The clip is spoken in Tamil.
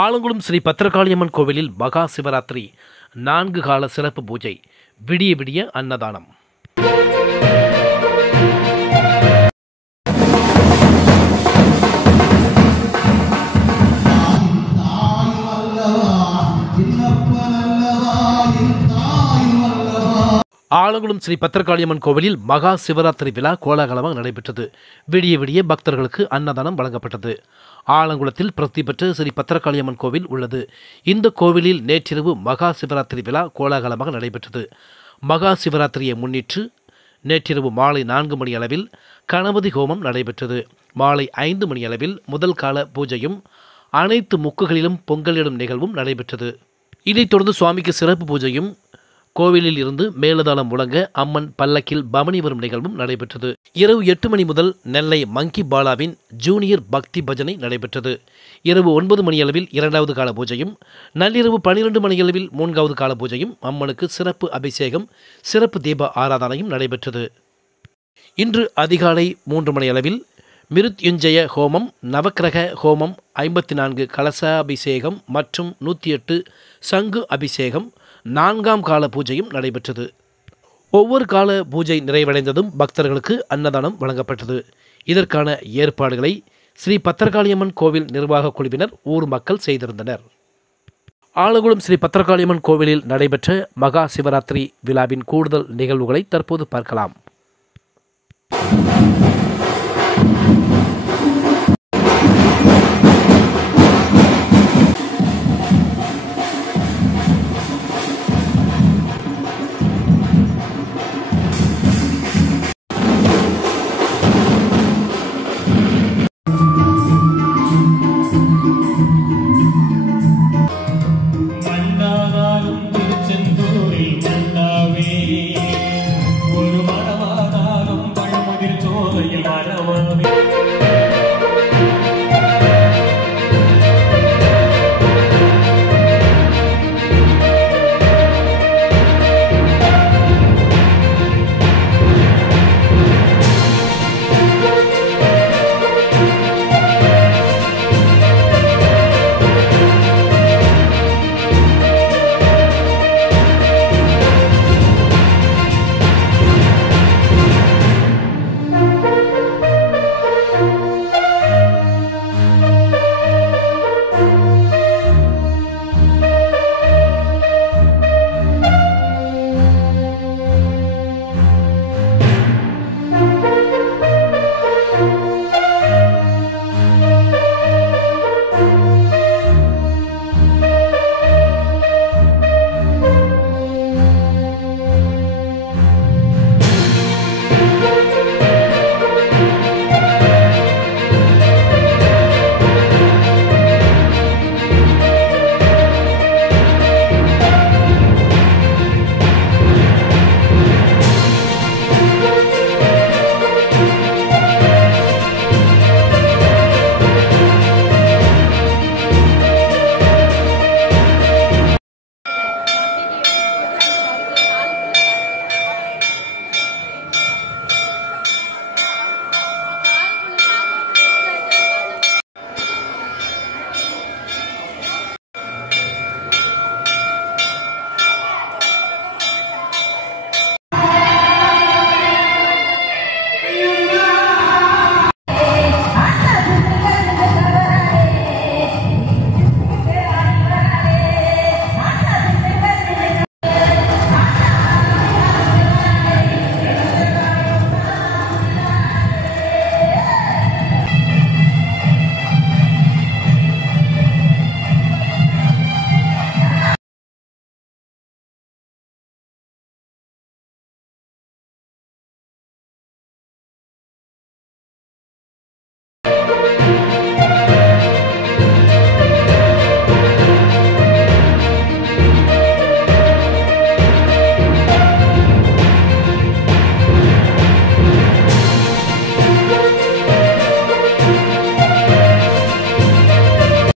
ஆலங்குளம் ஸ்ரீ பத்திரகாளியம்மன் கோவிலில் மகா சிவராத்திரி 4 கால சிறப்பு பூஜை, விடிய விடிய அன்னதானம். ஆலங்குளம் ஸ்ரீ பத்திரகாளியம்மன் கோவிலில் மகா சிவராத்திரி விழா கோலாகலமாக நடைபெற்றது. விடிய விடிய பக்தர்களுக்கு அன்னதானம் வழங்கப்பட்டது. ஆலங்குளத்தில் பிரசித்தி பெற்ற ஸ்ரீ பத்திரகாளியம்மன் கோவில் உள்ளது. இந்த கோவிலில் நேற்றிரவு மகா சிவராத்திரி விழா கோலாகலமாக நடைபெற்றது. மகா சிவராத்திரியை முன்னிட்டு நேற்றிரவு மாலை 4 மணி அளவில் கணபதி ஹோமம் நடைபெற்றது. மாலை 5 மணி அளவில் முதல் கால பூஜையும் அனைத்து முக்குகளிலும் பொங்கலிடும் நிகழ்வும் நடைபெற்றது. இதைத் தொடர்ந்து சுவாமிக்கு சிறப்பு பூஜையும், கோவிலில் இருந்து மேலதாளம் முழங்க அம்மன் பல்லக்கில் பவனி வரும் நிகழ்வும் நடைபெற்றது. இரவு 8 மணி முதல் நெல்லை மங்கி பாலாவின் ஜூனியர் பக்தி பஜனை நடைபெற்றது. இரவு 9 மணி அளவில் 2வது கால பூஜையும், நள்ளிரவு 12 மணி அளவில் 3வது கால பூஜையும், அம்மனுக்கு சிறப்பு அபிஷேகம், சிறப்பு தீப ஆராதனையும் நடைபெற்றது. இன்று அதிகாலை 3 மணி அளவில் மிருத்யுஞ்சய ஹோமம், நவக்கிரக ஹோமம், 54 கலசாபிஷேகம் மற்றும் 108 சங்கு அபிஷேகம், 4ஆம் கால பூஜையும் நடைபெற்றது. ஒவ்வொரு கால பூஜை நிறைவடைந்ததும் பக்தர்களுக்கு அன்னதானம் வழங்கப்பட்டது. இதற்கான ஏற்பாடுகளை ஸ்ரீ பத்திரகாளியம்மன் கோவில் நிர்வாக குழுவினர் ஊர் மக்கள் செய்திருந்தனர். ஆலங்குளம் ஸ்ரீ பத்திரகாளியம்மன் கோவிலில் நடைபெற்ற மகா சிவராத்திரி விழாவின் கூடுதல் நிகழ்வுகளை தற்போது பார்க்கலாம்.